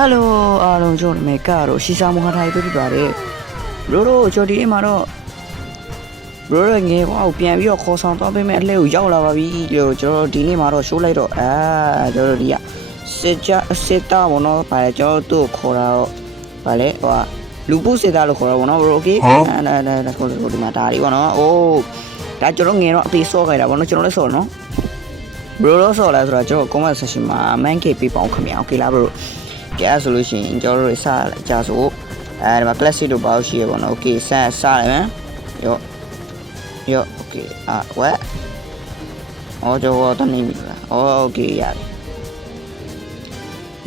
Hello အားလုံးကျွန်တော်မေကတော့ရှီစာမဟာထိုင်တွေ့ပါတယ်ဘရိုတို့ကျွန်တော်ဒီနေ့မှာတော့ဘရိုတို့ငယ်ပေါ့ပြန်ပြီးတော့ခေါ်ဆောင်သွားပေးမယ်အလှည့်ကိုရောက်လာပါပြီလို့ကျွန်တော်ဒီနေ့မှာတော့ show လိုက်တော့ကျွန်တော်ဒီကစစ်တာဘောနော်ဗါလေကျွန်တော်တို့ခေါ်တာတော့ဗါလေဟိုလူပုစစ်တာလို့ခေါ်တာဘောနော်ဘရိုโอเคဒါခေါ်လို့ဒီမှာဒါလေးဘောနော်အိုးဒါကျွန်တော်ငယ်တော့အသေးစောခဲ့တာဘောနော်ကျွန်တော်လည်းစောနော်ဘရိုတို့စောလာဆိုတော့ကျွန်တော် comment section မှာ man cake ပေးပေါင်းခင်ဗျာโอเคလားဘရိုကဲဆိုလို့ရှိရင်ကျွန်တော်တို့စလိုက်ကြဆိုဒီမှာ classic တို့ပါလို့ရှိရပါတော့ okay စလိုက်မယ်ရော okay ဝက်ကျွန်တော်တနေပြီလား okay ရတယ်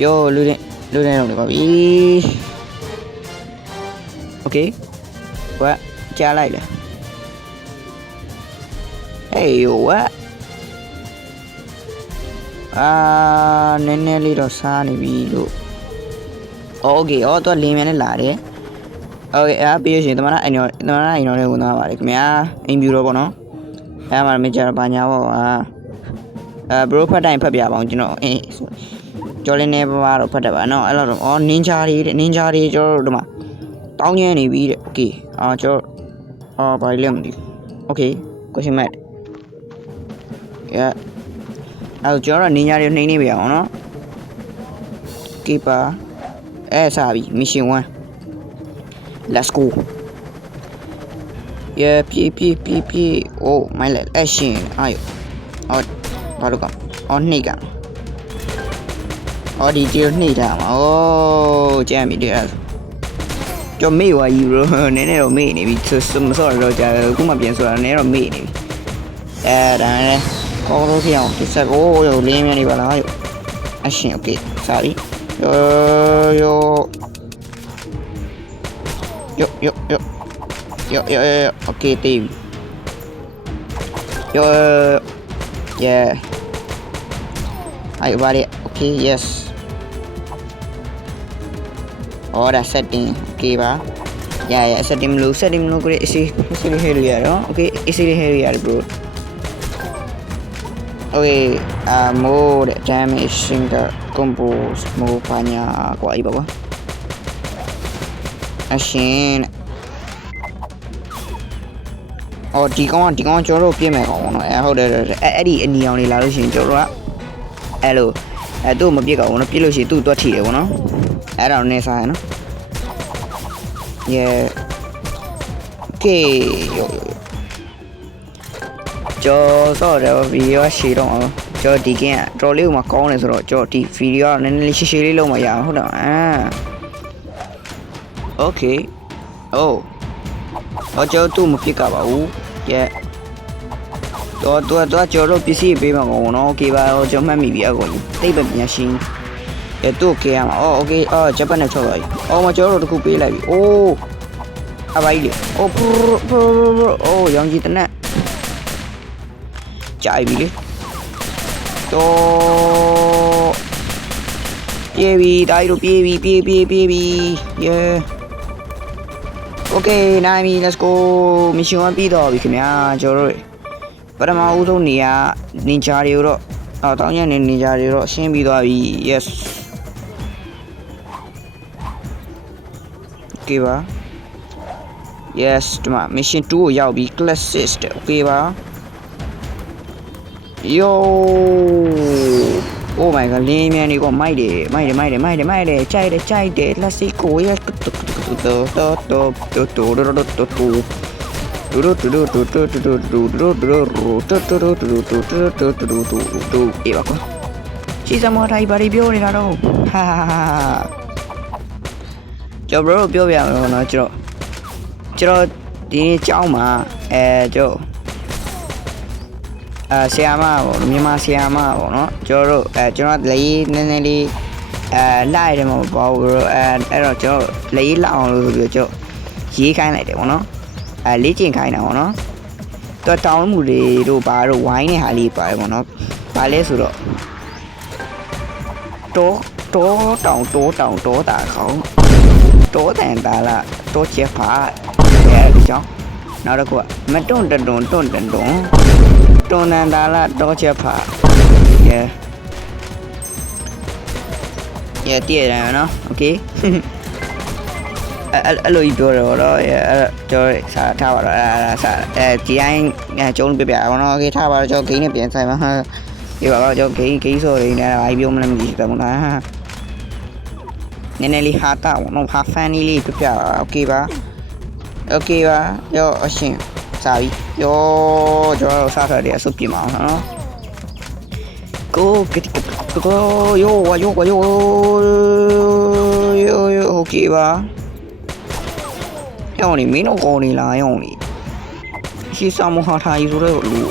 ရောလူနေတော့ပါပြီ okay ဝက်ကြားလိုက်လား hey ဝက်နည်းနည်းလေးတော့စားနေပြီလို့okay တော့လင်းမြန်နဲ့လာတယ် okay ပြီးရရှင်တမနာအိမ်တော်လေးဝင်သွားပါလေခင်ဗျာအိမ်ပြူတော့ပေါ့နော်မှာမကြတော့ဘာညာပေါ့ဘရိုဖတ်တိုင်းဖတ်ပြပါအောင်ကျွန်တော်ကျော်လင်းနေပါတော့ဖတ်တယ်ပါနော်အဲ့လိုတော့နင်းချာတွေကျွန်တော်တို့ဒီမှာတောင်းကျင်းနေပြီတဲ့ okay ကျွန်တော်ဘာလဲမသိ okay question mark ကျွန်တော်နင်းချာတွေနှိမ့်နေပြအောင်နော် keeper sabi mission 1 let's go yeah pi oh my action ayoဘာလို့ကနှိတ်ကဒီကျနှိတ်တာမှာကြမ်းပြီတဲ့ကျွန်မေ့သွားပြီ bro နည်းနည်းတော့မေ့နေပြီမစော့တော့ကြာခုမှပြန်ဆိုတာနည်းတော့မေ့နေပြီဒါလည်းကောင်းလို့ဖြစ်အောင်ဒီဆက်ကိုလင်းမြန်နေပါလား action okay sorry yo okay team yo yeah ayo balik okay yes that setting okay ba yeah setting dulu kure isi hero ya no okay isi hero ya bro okay more damage singa compose more banyak kuat ibu apa asinဒီကောင်ကျွန်တော်တို့ပြည့်မယ်ကောင်နော်ဟုတ်တယ်အဲ့ဒီအနီအောင်လေးလာလို့ရှိရင်ကျွန်တော်တို့ကအဲ့လိုသူ့မပြည့်ကောင်နော်ပြည့်လို့ရှိရင်သူ့တွက်ထီတယ်ပေါ့နော်အဲ့ဒါတော့နေစားရနော် yeah okay ကျော်တော့တယ်ဗီဒီယိုရှေ့တော့ကျော်ဒီကင်းကတော်လေးကမှကောင်းတယ်ဆိုတော့ကျော်ဒီဗီဒီယိုကနည်းနည်းလေးရှေ့လေးလုံးမရအောင်ဟုတ်တယ်okay ကျော်သူ့မပြစ်ကပါဘူးရဲ့တော့ကျော်တို့ပစ္စည်းပေးမှာကောနော် okay ပါကျော်မှတ်မိပြီအကုန်တိတ်ပဲပြန်ရှင်းရဲ့သူ့ကဲရမှာokay ဂျပန်နဲ့ချောက်သွားပြီမကျော်တို့တခုပေးလိုက်ပြီအပိုင်းလေရောင်ကြီးတနက်ကြိုက်ပြီလေတော့ပြေးပြီတိုင်းတို့ပြေးပြီ yeah okay နိုင်ပြီ let's go mission 1ပြီးတော့ပြီခင်ဗျာကျွန်တော်တို့ပထမဦးဆုံးနေရာနင်ဂျာတွေတော့တောင်းရနေနင်ဂျာတွေတော့ရှင်းပြီးသွားပြီ yes okay ပါ yes ဒီမှာ mission 2ကိုရောက်ပြီ classist okay ပါ yo oh my god လင်းမြန်နေကောမိုက်တယ်ကြိုက်တယ် let's go yes အေးပါကွာရှီစမောထိုင်ဘာတွေပြောနေတာတော့ဟာကျွန်တော်ပြောပြရမယ်နော်ကျွန်တော်ဒီနေ့ကျောင်းမှာကျွန်တော်ဆရာမပေါ့မြန်မာဆရာမပေါ့နော်ကျွန်တော်လေးနည်းနည်းလေးလိုက်တယ်မဟုတ်ပါဘူးအဲ့တော့ကျွန်တော်လေးလောက်အောင်လို့ဆိုပြီးကျွန်တော်ရေးခိုင်းလိုက်တယ်ပေါ့နော်လေ့ကျင့်ခိုင်းတာပေါ့နော်တော့တောင်းမှုတွေတို့ဘာတို့ဝိုင်းနေဟာလေးပါတယ်ပေါ့နော်ဘာလဲဆိုတော့တောတောတာခေါင်းတောတန်တာလားတောချက်ဖာအဲဒီကြောင့်နောက်တစ်ခုကမတွန့်တန်တွန်နန်တာလားတောချက်ဖာ တည့်ရတယ်နော်โอเคအဲ့လိုကြီးပြောတော့အဲ့ကျွန်တော်စားထားပါတော့အဲ့စားဒီတိုင်းကျုံးပြပြအောင်နော်โอเคထားပါတော့ကျွန်တော်ဂိမ်းနဲ့ပြန်ဆိုင်ပါဒီပါတော့ကျွန်တော်ဂိမ်းဆိုရင်းနဲ့ဘာပြောမလဲမသိဘူးကွာနည်းနည်းလေးဟာတာနော်ဟာဖန်နီလေးပြပြโอเคပါရောအရှင်စားပြီရောကျွန်တော်စားထားတယ်အစုပ်ပြင်ပါအောင်နော်ကိုယောโอเคပါဟောင်းနေမင်းတို့ကောင်းနေလားဟောင်းနေရှေ့ဆောင်မဟာထားကြီးဆိုတော့လူ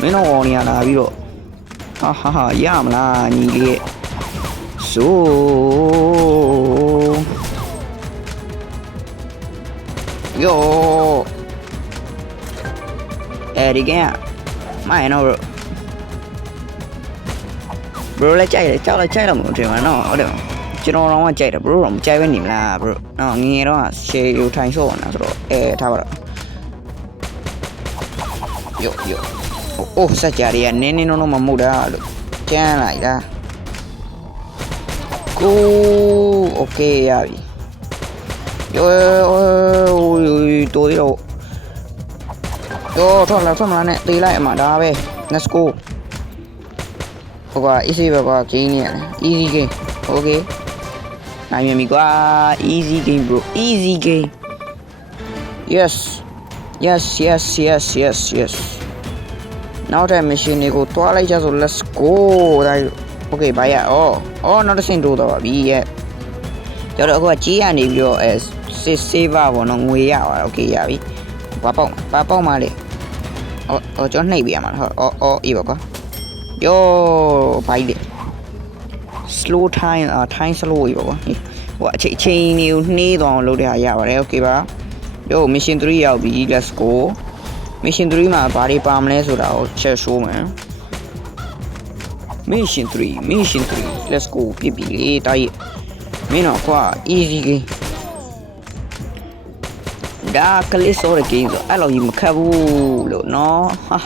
မင်းတို့ကောင်းနေရလာပြီးတော့ဟာရမလားညီလေးဆိုယောဒီကမိုင်းနော်ဘရိုလည်းကြိုက်တယ်ကြောက်လည်းကြိုက်တော့မလို့ထင်ပါနော်ဟုတ်တယ်ကျွန်တော်တော့ကြိုက်တယ်ဘရိုတော့မကြိုက်ပဲနေမလားဘရိုနော်ငငယ်တော့ရှေယူထိုင်ဆော့နေတာဆိုတော့ထားပါတော့ယောအိုးစက်ကြရီကနင်းမမှုတာလို့ကျန်းလိုက်တာကိုโอเคရပြီယောတိုးရတော့ထောက်လာနဲ့တေးလိုက်အမှဒါပဲ let's go ဟိုက easy ပဲကွာ game နေရတယ် easy game okay နိုင်မြင်ပြီကွာ easy game bro easy game yes နောက်တဲ့ mission တွေကိုတွားလိုက်ကြဆို let's go ဒါ okay ဘာရနောက်တစ်ဆင့်တိုးတော့ပါပြီရဲ့ကျွန်တော်အခုကကြီးရနေပြီးတော့saver ပေါ့နော်ငွေရပါ okay ရပြီဘာပေါက်မှလေကျွန်တော်နှိပ်ပြရမှာအေးပါကွာယောဘိုက်လေ slow time time slow ကြီးပါကွာဟိုအချိန်တွေကိုနှေးသွားအောင်လုပ်တဲ့ဟာရပါတယ် okay ပါယော mission 3ရောက်ပြီ let's go mission 3မှာဘာတွေပါမလဲဆိုတာကိုချက် show မယ် mission 3 let's go ပြပြီလေတာကြီးမင်းတော့ကွာ easy game ဒါကလေးစောတဲ့ game ဆိုအဲ့လိုကြီးမခက်ဘူးလို့နော်ဟာ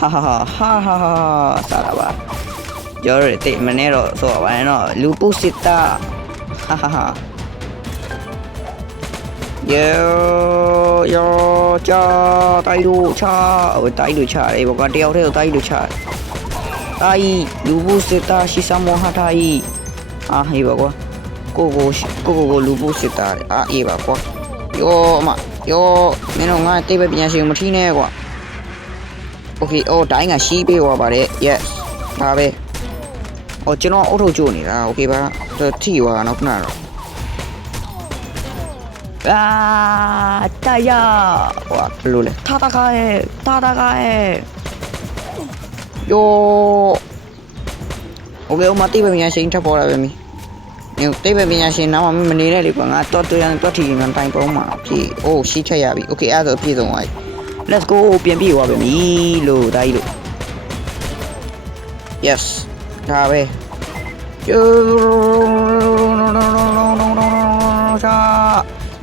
စားတာပါပြောရတဲ့မနေ့တော့ဆိုပါနဲ့နော်လူပုစစ်တာဟာယောချာတိုက်လို့ချတယ်ဘောကတယောက်တည်းတိုက်လို့ချတိုက်လူပုစစ်တာရှိစမောဟာတိုက်ဟေးပါကွာကိုလူပုစစ်တာအေးပါကွာယောမင်းတို့ငါတိတ်ပဲပြန်ရှင်မထီးနဲ့ကွာโอเคတိုင်းကရှိပေးသွားပါတယ် yes ဒါပဲကျွန်တော်အုတ်ထုတ်ကြိုးနေတာโอเคပါထီးသွားတော့ခဏတော့တာယာဟိုဘလို့လဲတာတာကားရဲ့ယောโอเคမတိတ်ပဲပြန်ရှင်ထပ်ပေါ်လာပဲမီတိတ်ပဲပညာရှင်နားမှာမနေနဲ့လေကွာငါတော့ထီကန်တိုင်ပုံးမှာပြီရှိထက်ရပြီโอเคအဲ့ဒါဆိုပြည့်စုံသွားပြီ let's go ပြန်ပြေးသွားပြီမီလို့ဒါကြီးလို့ yes ဒါပဲ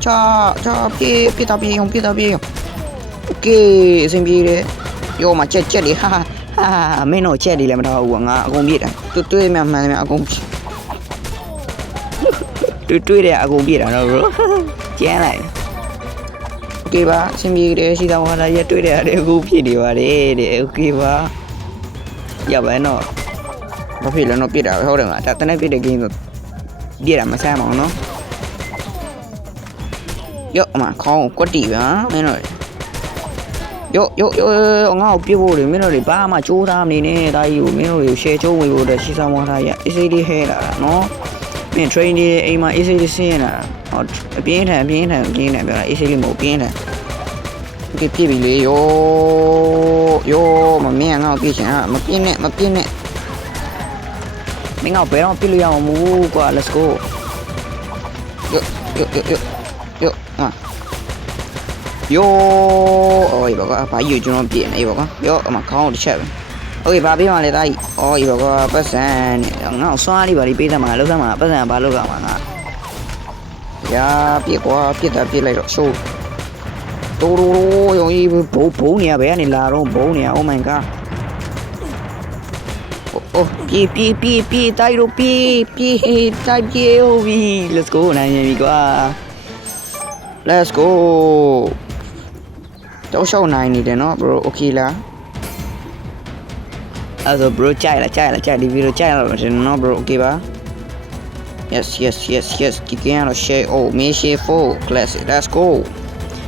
ချာပြေးတာပြေးโอเคအဆင်ပြေတယ်ယောမှာချက်လေဟာမင်းတော့ချက်လေလည်းမထားဘူးကွာငါအကုန်ပြေးတာတွေ့မှမှန်တယ်အကုန်တွေ့တယ်အကုန်ပြည့်တာနော် bro ကျန်းလိုက်โอเคပါအဆင်ပြေတယ်ရှိသားဝါလာရက်တွေ့တယ်အဲ့အခုပြည့်နေပါတယ်တဲ့โอเคပါရပါနော်ဘာဖြစ်လဲနော်ပြည့်တာဟုတ်တယ်မလားဒါတနေ့ပြည့်တဲ့ game ဆိုပြည့်တာမဆမ်းပါဘူးနော်ယောအမခေါင်းကွက်တီပါမင်းတို့ယောငါ့ကိုပြဖို့လေမင်းတို့တွေဘာမှကြိုးစားမနေနဲ့ဒါကြီးကိုမင်းတို့တွေ share ချုံးဝင်ဖို့အတွက်ရှိသားဝါလာရက် easy လေးဟဲလာတာနော်မင်း train နေအိမ်မှာ easy လေးဆင်းနေတာအပြင်းထန်ပြောတာ easy လေးမဟုတ်ပြင်းထန်โอเคပြပြီလေယောမမင်းငါ့ကိုပြချင်မပြင်းနဲ့မင်းငါ့ဘယ်တော့ပြလို့ရအောင်မဟုတ်ကွာ let's go ယောအေးဘာကဘာယူကျွန်တော်ပြင်နေပါကွာယောအမခေါင်းတစ်ချက်ပဲโอเคဘာပေးမှလဲတာကြီးအေးဘာကပတ်စံငါ့စွားလေးပါလေးပေးသမှာလောက်သမှာပတ်စံဘာလောက်ကောင်မှာငါရာပြစ်ကွာပြစ်တာပြစ်လိုက်တော့ရှိုးတိုးရုံကြီးဘုံနေရဘယ်ကနေလာတော့ဘုံနေရ oh my god Oh, pi, tairo, pi, tai pi, let's go, này nhỉ quá. Let's go. Cháu show này nè để nó bro, ok là. À rồi bro chạy là video chạy là nó bro, ok ba. Yes, chị kia nó share, oh, mission 4, classic, let's go.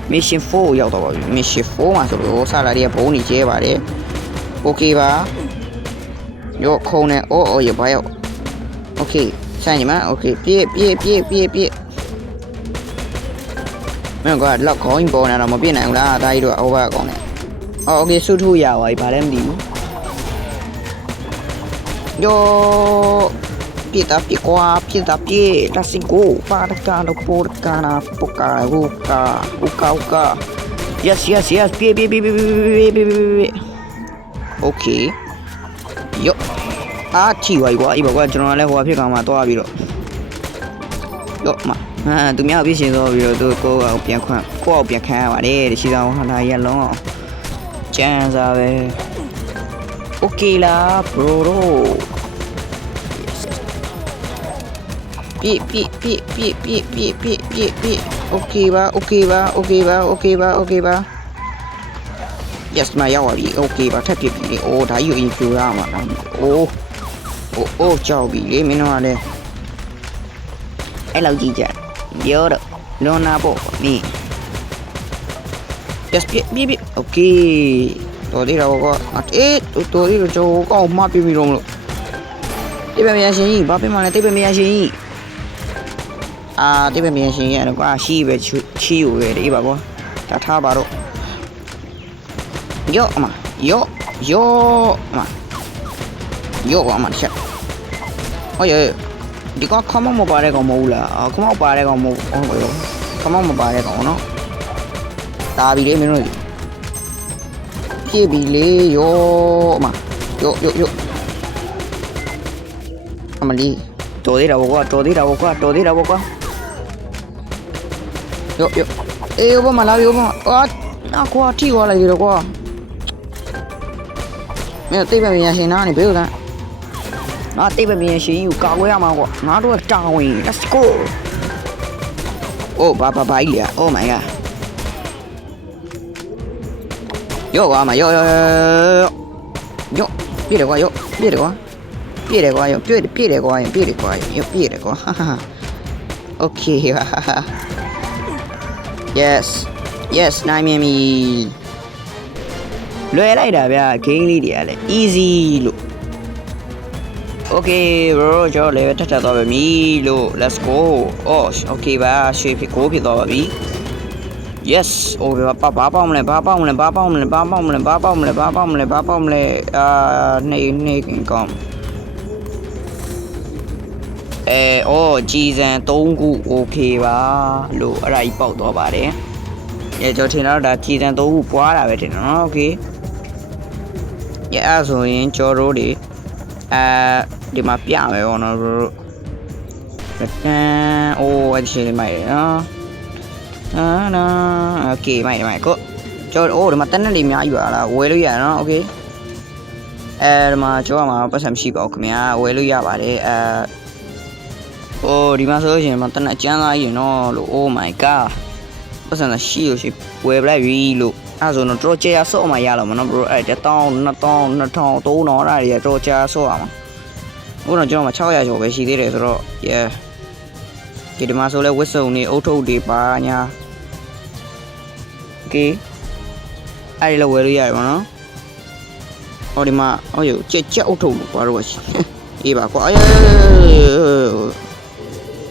Mission 4 ရောက်တော့ပါပြီ Mission 4မှာဆိုလို့စလာတဲ့ဘုံကြီးကျဲပါတယ် Okay ပါရောခုံးနေအော်ရပါရော Okay ဆိုင်ညီမ Okay ပြေးမင်းကတော့ခေါင်းပေါ်နေတော့မပြည့်နိုင်ဘူးလားဒါကြီးတို့ over ကောင်းတယ်အော် Okay စုထုရပါပြီဘာလဲမသိဘူးရောပြေးတာပြေးကွာပြေးတာပြေး let's go ပါတကတော့ပေါ်ကနာပကာဟူကာ yes ပြေး Okay ယောအာချီဝိုင်ကွာအေးပါကွာကျွန်တော်လည်းဟိုဖြစ်ကောင်မှသွားပြီးတော့ယောမသူများပြည့်ရှင်သွားပြီးတော့သူကိုယ့်အောက်ပြန်ခမ်းရပါတယ်တရှိဆောင်ဟာလာရက်လုံးကျန်းစားပဲ Okay လား bro ပြေး Okay ပါ yes မရောက်ပါပြီ Okay ပါထပ်ပြပြီလေအိုးဒါကြီးကိုအင်ပြူရမှာအိုးကြောက်ပြီလေမင်းတို့ကလည်းအဲ့လောက်ကြီးကြရောတော့လွန်နာပေါ့မင်း yes ပြေး Okay တော်သေးတော့ကွာအေးတော်သေးတော့ကျွန်တော်ကောက်မှပြပြီးတော့မလို့တိပ္ပမယရှင်ကြီးဘာဖြစ်မှလဲတိပ္ပမယရှင်ကြီးတိပ္ပမယရှင်ကြီးအဲ့တော့ကွာရှိပဲချီอยู่ပဲဒီပါကွာဒါထားပါတော့ယောအမယောအမချက်ဟောဒီကခမမပါတဲ့ကောင်မဟုတ်လားခမပါတဲ့ကောင်မဟုတ်ဘူးခမမပါတဲ့ကောင်နော်တာပြီလေမင်းတို့ပြေးပြီလေယောအမယောအမလီတော်သေးတာဘောကွာယောအေးဘာမလာယောဘာအာကွာထိသွားလိုက်တယ်ကွာမင်းတိတ်ပဲမြန်ရှင်နားနေဘေးကငါတိတ်ပဲမြန်ရှင်ကြီးကိုကာကွယ်ရမှာကွာငါတို့ကတာဝန် let's go အိုးဘာကြီးလေ oh my god ယောကွာမယောပြေးတယ်ကွာယောပြေးတယ်ကွာဟာ okay yes နိုင်မြင်ပြီလွယ်လိုက်တာဗျာ game လေးတွေကလည်း easy လို့ okay bro ကျွန်တော်လည်းထပ်သွားပါပြီလို့ let's go oh okay ပါရွှေဖြစ်ကိုဖြစ်သွားပါပြီ yes ဟိုဘာပေါင်းမလဲနေကောင်းနေကောင်းကြည်စံ3ခု okay ပါလို့အဲ့ဒါကြီးပေါက်သွားပါတယ်ကျွန်တော်ထင်တော့ဒါကြည်စံ3ခုပွားတာပဲထင်တယ်နော် okay အဲ့ဆိုရင်ကျော်တို့တွေဒီမှာပြမယ်ပေါ့နော်တို့အဲ့ဒီမိုက်နော်okay မိုက်ကိုကျော်ဒီမှာတက်နေလေးအများကြီးပါလားဝယ်လို့ရနော် okay ဒီမှာကျော်မှာပတ်စံမရှိပါဘူးခင်ဗျာဝယ်လို့ရပါတယ်ဒီမှာဆိုရင်မတက်နေအကျန်းသားကြီးနော်လို့ oh my god ပတ်စံရှိလို့ရှိဝယ်ပလိုက်ပြီလို့အဲ့ဆိုတော့တော်ကြာဆော့မှရတော့မနော် bro အဲ့1000 2000 3000အဲ့ဒါတွေတော်ကြာဆော့ရမှာဟိုတော့ကျွန်တော်မှ600ကျော်ပဲရှိသေးတယ်ဆိုတော့ yeah ဒီမှာဆိုလဲဝစ်စုံနေအုတ်ထုပ်တွေပါညာ okay အဲ့ဒီလည်းဝယ်လို့ရတယ်ဗောနော်ဟောဒီမှာကြက်အုတ်ထုပ်လို့ဘာလို့ရှိအေးပါကွာ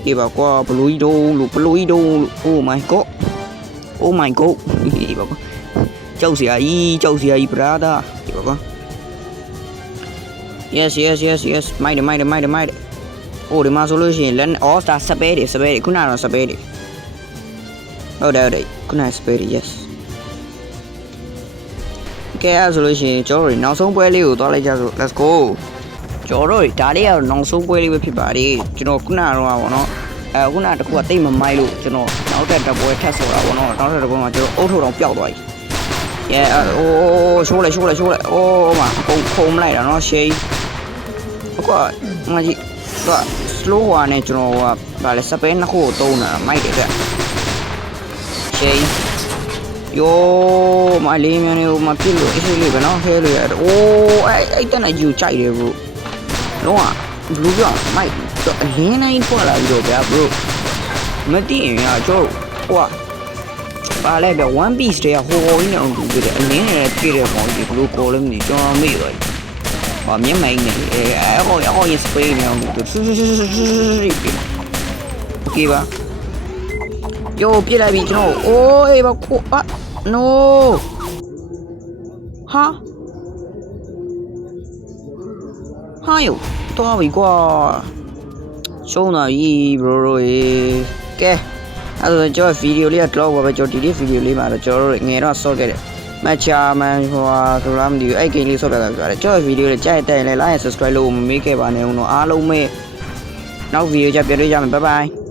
အေးပါကွာဘလူးကြီးတုံးလို့ oh my god အေးပါကွာကြောက်စရာကြီး brother ဒီပါကွာ yes မိုက်တယ်ဒီမှာဆိုလို့ရှိရင်လက် all star စပယ်တွေခုနကတော့စပယ်တွေဟုတ်တယ်ခုနစပယ်တွေ yes ကဲအဲ့ဆိုလို့ရှိရင်ကျွန်တော်တို့နောက်ဆုံးပွဲလေးကိုသွားလိုက်ကြစို့ let's go ကျွန်တော်တို့ဒါလေးကတော့နောက်ဆုံးပွဲလေးပဲဖြစ်ပါတယ်ကျွန်တော်ခုနကတော့ဗောနော်ခုနတခုကတိတ်မမိုက်လို့ကျွန်တော်နောက်ထပ်တစ်ပွဲထပ်ဆိုတာဗောနော်နောက်ထပ်တစ်ပွဲမှာကျွန်တော်အုတ်ထုံတော့ပျောက်သွားပြီ yeah ရှိုးလိုက် oh မှာဖုံးမလိုက်တာနော် shade ကွာမကြီးကွာ slow ဟွာနဲ့ကျွန်တော်ကဗာလဲစပဲနှစ်ခုကိုတုံးတာမိုက်တယ်ဗျရှေးယိုမလေးမျိုးနေမပြစ်လို့အရှိလေးပဲနော်ခဲလို့ရတယ်အိုးအဲ့တနကြီးကိုကြိုက်တယ်ဘရိုလုံးဝဘလူးကမိုက်အလင်းနိုင်ထွက်လာပြီးတော့ဗျာဘရိုမသိရင်ကကျွန်တော်ဟိုပါလဲဗျ one piece တွေကဟိုကြီးနဲ့အောင်တူပြတယ်အလင်းနဲ့ပြည့်တဲ့ကောင်ကြီးဘလူးကောလည်းမသိကျွန်တော်မေ့သွားပြီမျက်မှိုင်နေအဲ့ဟိုရစပေးနေအောင်တူဆူโอเคပါယိုပြစ်လိုက်ပြီကျွန်တော်အိုးအေးပါကိုno ဟာယိုတော့ပြီကွာရှုံးတာကြီး bro ရေကဲအဲ့တော့ကျွန်တော်ဗီဒီယိုလေးကတော့ပါပဲကျွန်တော်ဒီဗီဒီယိုလေးမှာတော့ကျွန်တော်တို့ငယ်တော့ဆော့ခဲ့တယ်မချာမန်ဟိုဆိုလားမသိဘူးအဲ့ဂိမ်းလေးဆော့ပြတာပြောတယ်ကျွန်တော်ဗီဒီယိုလေးကြိုက်တဲ့ရင်လည်း like and subscribe လုပ်မမေ့ခဲ့ပါနဲ့ဦးနော်အားလုံးပဲနောက်ဗီဒီယိုကြပြန်တွေ့ကြမယ် bye bye